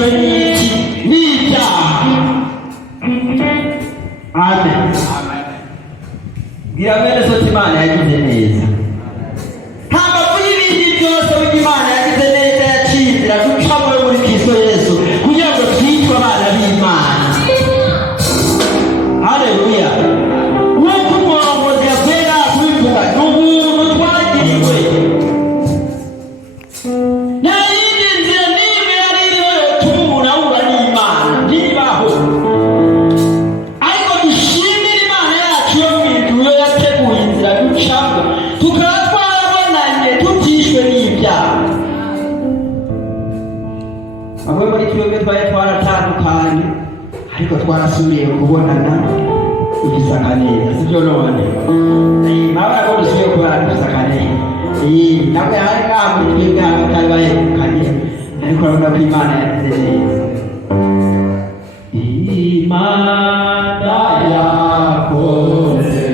tutishwe n'ibyaha. Amen. Gira bene sote Imana yagize neza. Nta mpamvu y'ibindi byose Imana yagize neza yaciye inzira ducamo muri Kristo Yesu kugira ngo twitwe abana b'Imana. Haleluya. Nk'uko umurongozi yavuga kubivuga ni ubuntu twagiriwe. Nta yindi nzira n'imwe yari iriho yotuma umuntu ahura n'Imana ntibaho. Ariko dushimire Imana yacu yo mu ijuru yo yateguye inzira ducamo tukaba twarabonanye tutishwe n'ibyaha. Bamwe muri twebwe twari twaratandukanye ariko twarasubiye kubonana igisaka neza, sibyo none? Mabona ko dusubiye kubonana igisaka neza. Nabwo hari nk'aho twebwe batari bahekanye ariko urabona ko Imana yagize neza. Imana yakoze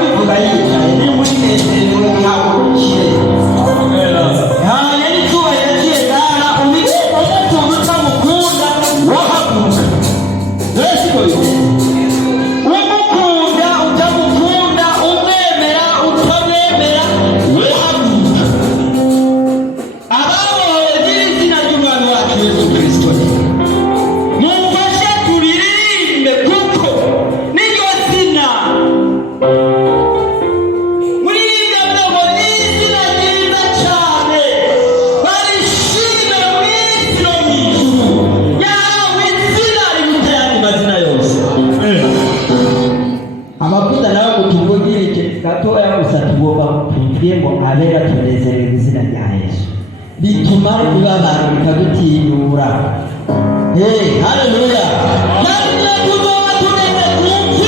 bivuga yicaye ni muri nezerewe ntabwo bikire hanya n'icyubahiro cy'Imana ubikora utuntu utamukunda wahaguruka wese ko umukunda utamukunda umwemera utamwemera wahaguruka ababohowe n'izina ry'Umwami wacu Yesu Kristo mumfashe turirimbe kuko niryo zina muri iryo bwoko ni izina ryiza cyane barishime mu isi no mu ijuru yawe izina riruta ayandi mazina yose amavuta nawe ngo tuvugire gatoya gusa tugomba tuvuge ngo abera tunezerewe izina rya Yesu bituma ibabara bikadutinyura haleluya kandi tuzoba tuneze kumva